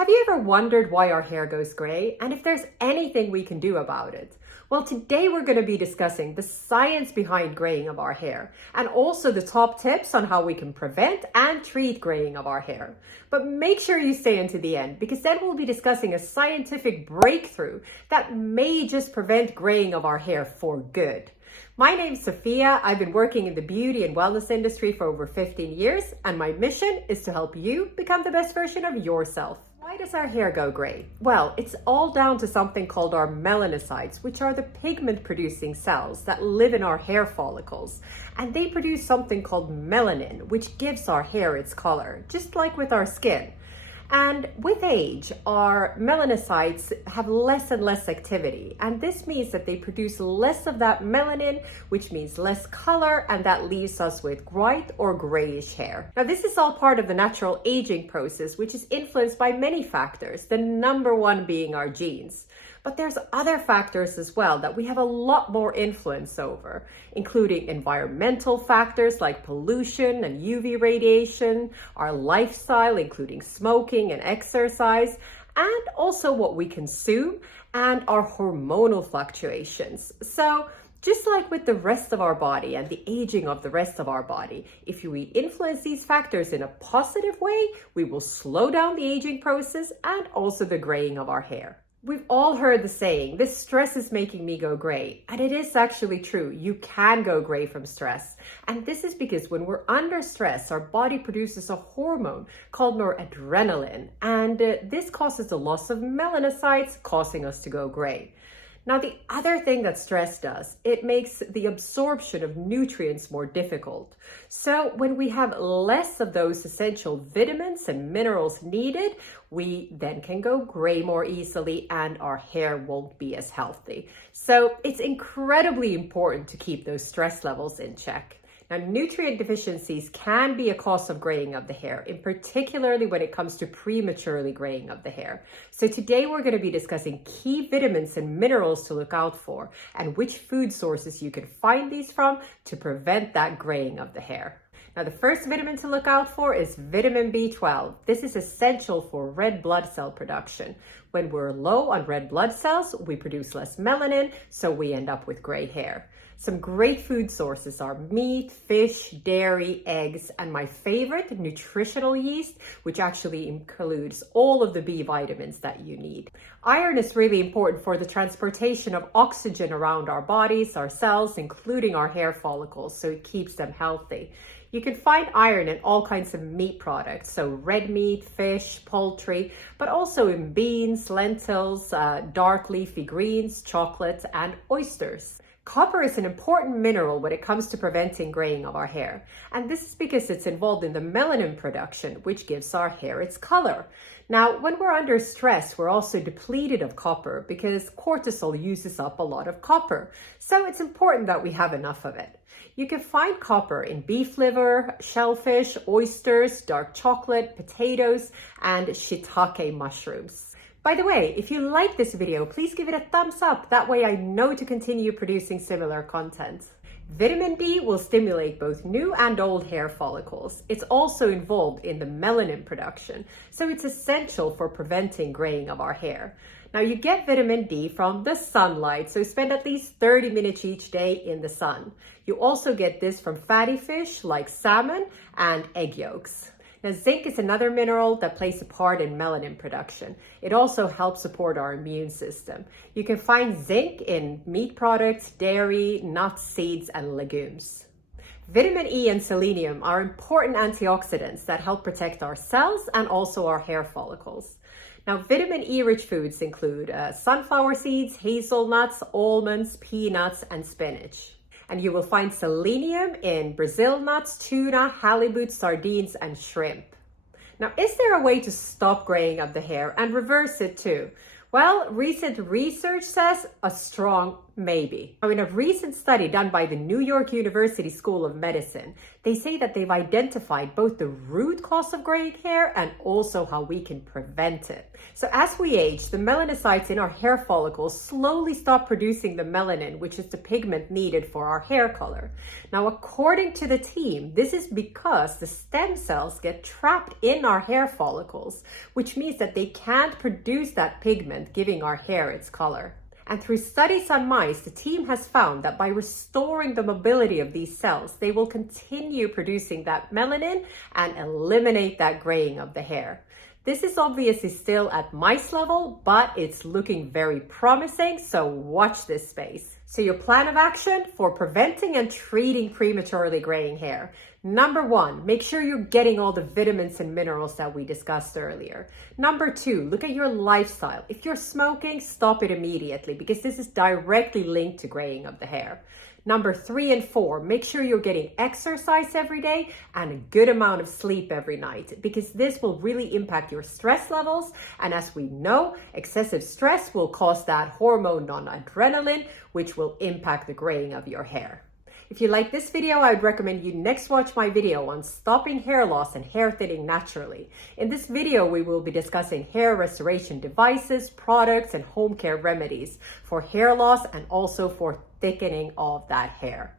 Have you ever wondered why our hair goes gray and if there's anything we can do about it? Well, today we're going to be discussing the science behind graying of our hair and also the top tips on how we can prevent and treat graying of our hair. But make sure you stay until the end because then we'll be discussing a scientific breakthrough that may just prevent graying of our hair for good. My name's Sophia. I've been working in the beauty and wellness industry for over 15 years, and my mission is to help you become the best version of yourself. Why does our hair go gray? Well, it's all down to something called our melanocytes, which are the pigment producing cells that live in our hair follicles. And they produce something called melanin, which gives our hair its color, just like with our skin. And with age, our melanocytes have less and less activity. And this means that they produce less of that melanin, which means less color, and that leaves us with white or grayish hair. Now, this is all part of the natural aging process, which is influenced by many factors, the number one being our genes. But there's other factors as well that we have a lot more influence over, including environmental factors like pollution and UV radiation, our lifestyle, including smoking and exercise, and also what we consume and our hormonal fluctuations. So just like with the rest of our body and the aging of the rest of our body, if we influence these factors in a positive way, we will slow down the aging process and also the graying of our hair. We've all heard the saying, this stress is making me go gray. And it is actually true. You can go gray from stress. And this is because when we're under stress, our body produces a hormone called noradrenaline. And this causes a loss of melanocytes, causing us to go gray. Now, the other thing that stress does, it makes the absorption of nutrients more difficult. So when we have less of those essential vitamins and minerals needed, we then can go gray more easily and our hair won't be as healthy. So it's incredibly important to keep those stress levels in check. Now, nutrient deficiencies can be a cause of graying of the hair, in particularly when it comes to prematurely graying of the hair. So today we're going to be discussing key vitamins and minerals to look out for and which food sources you can find these from to prevent that graying of the hair. Now, the first vitamin to look out for is vitamin B12. This is essential for red blood cell production. When we're low on red blood cells, we produce less melanin, so we end up with gray hair. Some great food sources are meat, fish, dairy, eggs, and my favorite, nutritional yeast, which actually includes all of the B vitamins that you need. Iron is really important for the transportation of oxygen around our bodies, our cells, including our hair follicles, so it keeps them healthy. You can find iron in all kinds of meat products, so red meat, fish, poultry, but also in beans, lentils, dark leafy greens, chocolate, and oysters. Copper is an important mineral when it comes to preventing graying of our hair. And this is because it's involved in the melanin production, which gives our hair its color. Now, when we're under stress, we're also depleted of copper because cortisol uses up a lot of copper. So it's important that we have enough of it. You can find copper in beef liver, shellfish, oysters, dark chocolate, potatoes, and shiitake mushrooms. By the way, if you like this video, please give it a thumbs up. That way I know to continue producing similar content. Vitamin D will stimulate both new and old hair follicles. It's also involved in the melanin production, so it's essential for preventing graying of our hair. Now, you get vitamin D from the sunlight, so spend at least 30 minutes each day in the sun. You also get this from fatty fish like salmon and egg yolks. Now, zinc is another mineral that plays a part in melanin production. It also helps support our immune system. You can find zinc in meat products, dairy, nuts, seeds, and legumes. Vitamin E and selenium are important antioxidants that help protect our cells and also our hair follicles. Now, vitamin E-rich foods include sunflower seeds, hazelnuts, almonds, peanuts, and spinach. And you will find selenium in Brazil nuts, tuna, halibut, sardines, and shrimp. Now, is there a way to stop graying of the hair and reverse it too? Well, recent research says a strong Maybe. Now, in a recent study done by the New York University School of Medicine, they say that they've identified both the root cause of graying hair and also how we can prevent it. So as we age, the melanocytes in our hair follicles slowly stop producing the melanin, which is the pigment needed for our hair color. Now, according to the team, this is because the stem cells get trapped in our hair follicles, which means that they can't produce that pigment, giving our hair its color. And through studies on mice, the team has found that by restoring the mobility of these cells, they will continue producing that melanin and eliminate that graying of the hair. This is obviously still at mice level, but it's looking very promising, so watch this space. So your plan of action for preventing and treating prematurely graying hair. Number 1, make sure you're getting all the vitamins and minerals that we discussed earlier. Number 2, look at your lifestyle. If you're smoking, stop it immediately because this is directly linked to graying of the hair. Number 3 and 4, make sure you're getting exercise every day and a good amount of sleep every night because this will really impact your stress levels. And as we know, excessive stress will cause that hormone non-adrenaline, which will impact the graying of your hair. If you like this video, I'd recommend you next watch my video on stopping hair loss and hair thinning naturally. In this video, we will be discussing hair restoration devices, products, and home care remedies for hair loss and also for thickening of that hair.